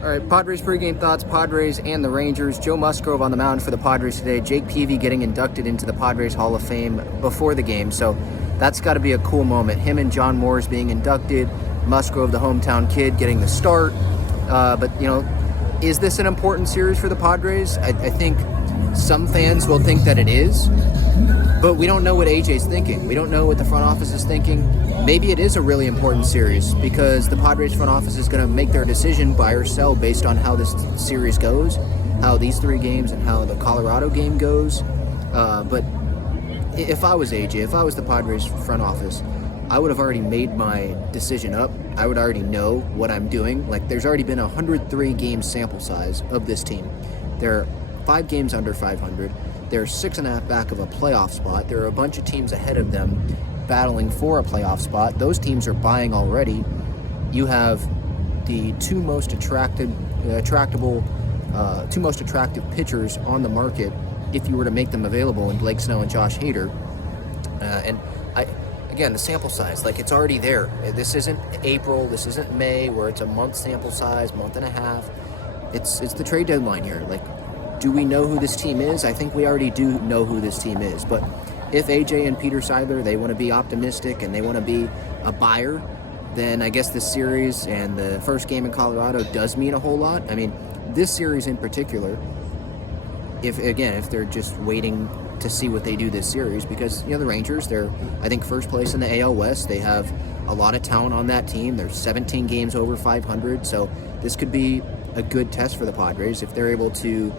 All right, Padres pregame thoughts, Padres and the Rangers. Joe Musgrove on the mound for the Padres today. Jake Peavy getting inducted into the Padres Hall of Fame before the game, so that's got to be a cool moment. Him and John Moores being inducted, Musgrove, the hometown kid, getting the start. But, is this an important series for the Padres? I think some fans will think that it is, but we don't know what AJ's thinking. We don't know what the front office is thinking. Maybe it is a really important series because the Padres front office is going to make their decision buy or sell based on how this series goes, how these three games and how the Colorado game goes. But if I was AJ, if I was the Padres front office, I would have already made my decision up. I would already know what I'm doing. Like, there's already been a 103 game sample size of this team. They're 5 games under 500. They're 6.5 back of a playoff spot. There are a bunch of teams ahead of them battling for a playoff spot. Those teams are buying already. You have the two most attractive pitchers on the market if you were to make them available in Blake Snell and Josh Hader. Again, the sample size, like, it's already there. This isn't April, this isn't May, where it's a month sample size, month and a half. It's the trade deadline here. Like, do we know who this team is? I think we already do know who this team is. But if AJ and Peter Seidler, they want to be optimistic and they want to be a buyer, then I guess this series and the first game in Colorado does mean a whole lot. I mean, this series in particular, if they're just waiting to see what they do this series, because the Rangers, they're, I think, first place in the AL West. They have a lot of talent on that team. They're 17 games over 500, so this could be a good test for the Padres. If they're able to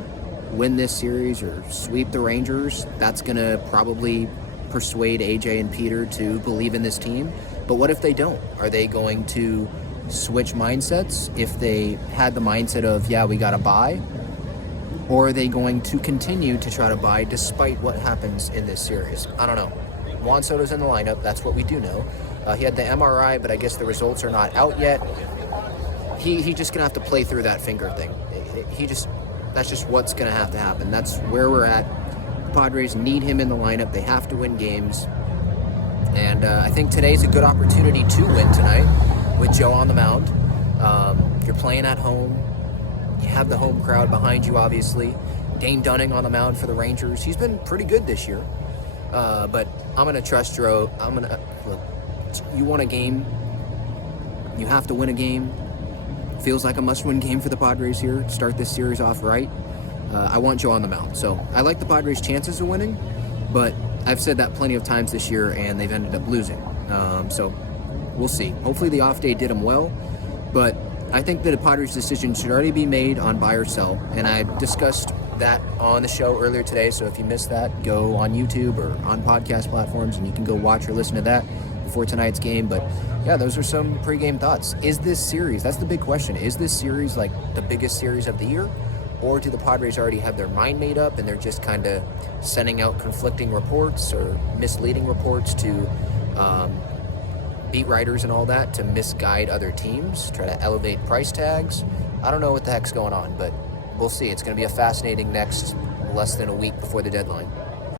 win this series or sweep the Rangers, that's going to probably persuade AJ and Peter to believe in this team. But what if they don't? Are they going to switch mindsets if they had the mindset of, we got to buy? Or are they going to continue to try to buy despite what happens in this series? I don't know. Juan Soto's in the lineup. That's what we do know. He had the MRI, but I guess the results are not out yet. He's just going to have to play through that finger thing. That's just what's going to have to happen. That's where we're at. The Padres need him in the lineup. They have to win games. And I think today's a good opportunity to win tonight with Joe on the mound. You're playing at home. You have the home crowd behind you, obviously. Dane Dunning on the mound for the Rangers. He's been pretty good this year. But I'm going to trust Joe. Look, you want a game. You have to win a game. Feels like a must-win game for the Padres here. Start this series off right. I want Joe on the mound. So I like the Padres' chances of winning, but I've said that plenty of times this year, and they've ended up losing. So we'll see. Hopefully the off day did them well, but I think that a Padres decision should already be made on buy or sell, and I discussed that on the show earlier today, so if you missed that, go on YouTube or on podcast platforms, and you can go watch or listen to that before tonight's game. But those are some pregame thoughts. Is this series, that's the big question, is this series like the biggest series of the year, or do the Padres already have their mind made up and they're just kind of sending out conflicting reports or misleading reports to beat writers and all that to misguide other teams, try to elevate price tags? I don't know what the heck's going on, but we'll see. It's going to be a fascinating next less than a week before the deadline.